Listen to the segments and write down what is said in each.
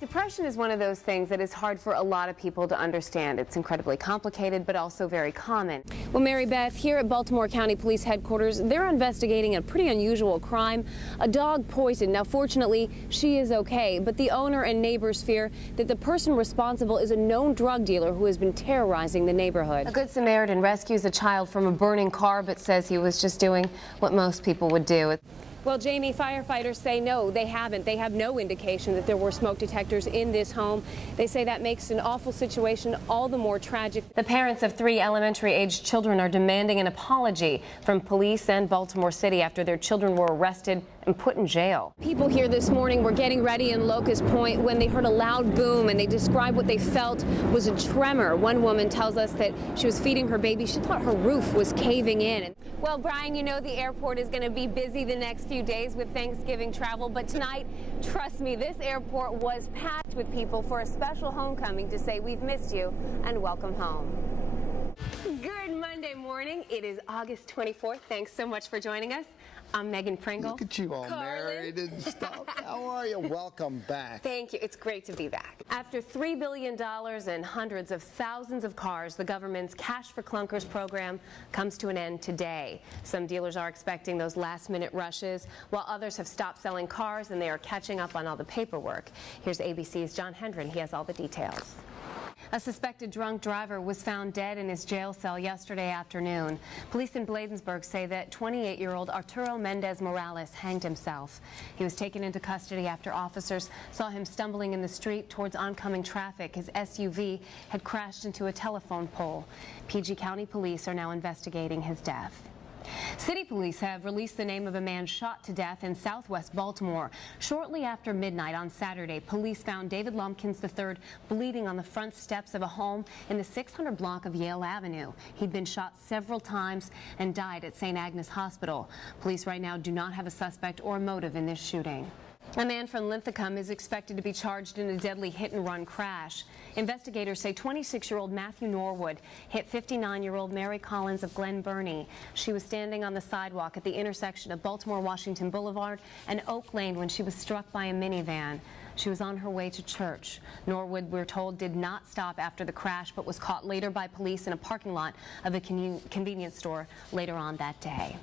Depression is one of those things that is hard for a lot of people to understand. It's incredibly complicated, but also very common. Well, Mary Beth, here at Baltimore County Police Headquarters, they're investigating a pretty unusual crime, a dog poison. Now, fortunately, she is okay, but the owner and neighbors fear that the person responsible is a known drug dealer who has been terrorizing the neighborhood. A Good Samaritan rescues a child from a burning car, but says he was just doing what most people would do. Well, Jamie, firefighters say no, they haven't. They have no indication that there were smoke detectors in this home. They say that makes an awful situation all the more tragic. The parents of 3 elementary-aged children are demanding an apology from police and Baltimore City after their children were arrested and put in jail. People here this morning were getting ready in Locust Point when they heard a loud boom, and they described what they felt was a tremor. One woman tells us that she was feeding her baby. She thought her roof was caving in. Well, Brian, you know the airport is going to be busy the next few days with Thanksgiving travel, but tonight, trust me, this airport was packed with people for a special homecoming to say we've missed you and welcome home. Good Monday morning. It is August 24th. Thanks so much for joining us. I'm Megan Pringle. Look at you all married and stuff. How are you? Welcome back. Thank you. It's great to be back. After $3 billion and hundreds of thousands of cars, the government's Cash for Clunkers program comes to an end today. Some dealers are expecting those last-minute rushes, while others have stopped selling cars and they are catching up on all the paperwork. Here's ABC's John Hendren. He has all the details. A suspected drunk driver was found dead in his jail cell yesterday afternoon. Police in Bladensburg say that 28-year-old Arturo Mendez Morales hanged himself. He was taken into custody after officers saw him stumbling in the street towards oncoming traffic. His SUV had crashed into a telephone pole. PG County police are now investigating his death. City police have released the name of a man shot to death in southwest Baltimore. Shortly after midnight on Saturday, police found David Lumpkins III bleeding on the front steps of a home in the 600 block of Yale Avenue. He'd been shot several times and died at St. Agnes Hospital. Police right now do not have a suspect or a motive in this shooting. A man from Linthicum is expected to be charged in a deadly hit-and-run crash. Investigators say 26-year-old Matthew Norwood hit 59-year-old Mary Collins of Glen Burnie. She was standing on the sidewalk at the intersection of Baltimore-Washington Boulevard and Oak Lane when she was struck by a minivan. She was on her way to church. Norwood, we're told, did not stop after the crash, but was caught later by police in a parking lot of a convenience store later on that day.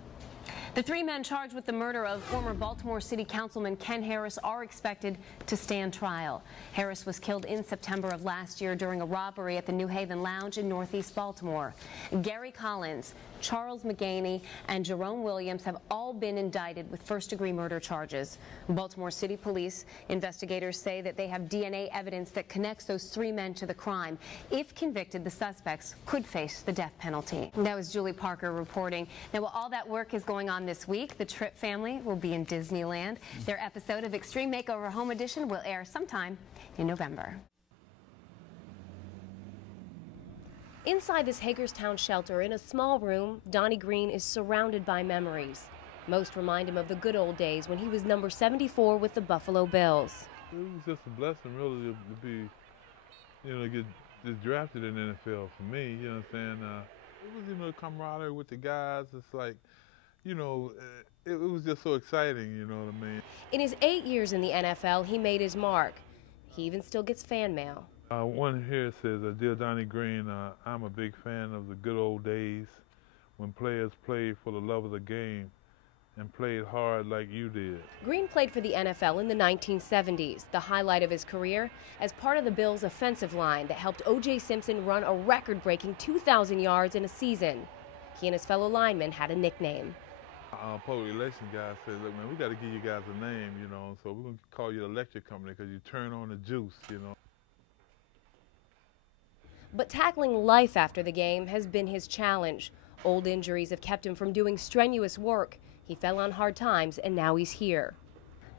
The 3 men charged with the murder of former Baltimore City Councilman Ken Harris are expected to stand trial. Harris was killed in September of last year during a robbery at the New Haven Lounge in Northeast Baltimore. Gary Collins, Charles McGaney, and Jerome Williams have all been indicted with first-degree murder charges. Baltimore City Police investigators say that they have DNA evidence that connects those 3 men to the crime. If convicted, the suspects could face the death penalty. That was Julie Parker reporting. Now, while all that work is going on this week, the Tripp family will be in Disneyland. Their episode of Extreme Makeover Home Edition will air sometime in November. Inside this Hagerstown shelter, in a small room, Donnie Green is surrounded by memories. Most remind him of the good old days when he was number 74 with the Buffalo Bills. It was just a blessing, really, to be, get drafted in the NFL for me, you know what I'm saying? It was, camaraderie with the guys. It's like, it was just so exciting, you know what I mean? In his 8 years in the NFL, he made his mark. He even still gets fan mail. One here says, Dear Donnie Green, I'm a big fan of the good old days when players played for the love of the game and played hard like you did. Green played for the NFL in the 1970s, the highlight of his career as part of the Bills' offensive line that helped O.J. Simpson run a record-breaking 2,000 yards in a season. He and his fellow linemen had a nickname. Public relation guy said, look, man, we got to give you guys a name, so we're going to call you the electric company because you turn on the juice, But tackling life after the game has been his challenge. Old injuries have kept him from doing strenuous work. He fell on hard times, and now he's here.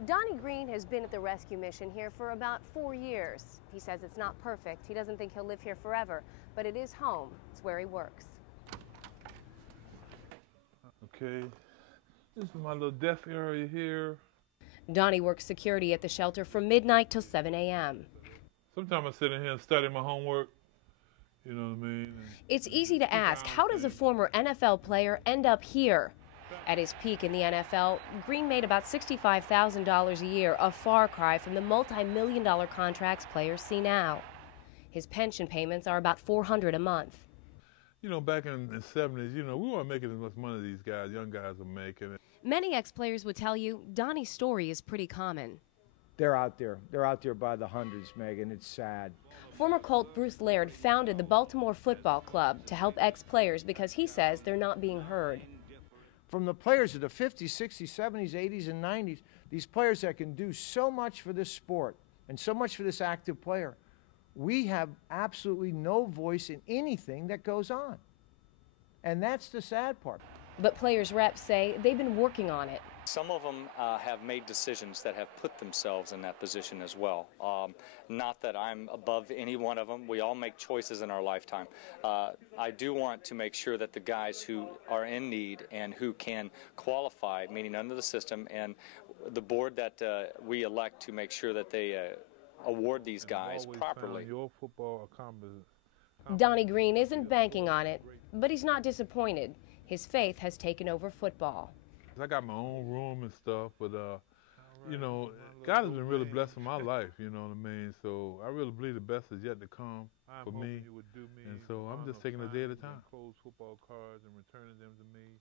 Donnie Green has been at the rescue mission here for about 4 years. He says it's not perfect. He doesn't think he'll live here forever, but it is home. It's where he works. Okay. This is my little desk area here. Donnie works security at the shelter from midnight till 7 a.m. Sometimes I sit in here and study my homework. You know what I mean? It's easy to ask, how does a former NFL player end up here? At his peak in the NFL, Green made about $65,000 a year, a far cry from the multi-million-dollar contracts players see now. His pension payments are about $400 a month. You know, back in the 70s, you know, we weren't making as much money as these guys, young guys are making. Many ex-players would tell you Donnie's story is pretty common. They're out there. They're out there by the hundreds, Megan. It's sad. Former Colt Bruce Laird founded the Baltimore Football Club to help ex-players because he says they're not being heard. From the players of the 50s, 60s, 70s, 80s, and 90s, these players that can do so much for this sport and so much for this active player, we have absolutely no voice in anything that goes on. And that's the sad part. But players' reps say they've been working on it. Some of them have made decisions that have put themselves in that position as well. Not that I'm above any one of them. We all make choices in our lifetime. I do want to make sure that the guys who are in need and who can qualify, meaning under the system, and the board that we elect to make sure that they award these guys properly. Your football Donnie Green isn't banking on it, but he's not disappointed. His faith has taken over football. I got my own room and stuff, but, you know, God has been really blessing my life, you know what I mean? So I really believe the best is yet to come for me. And so I'm just taking a day at a time. Football cards and returning them to me.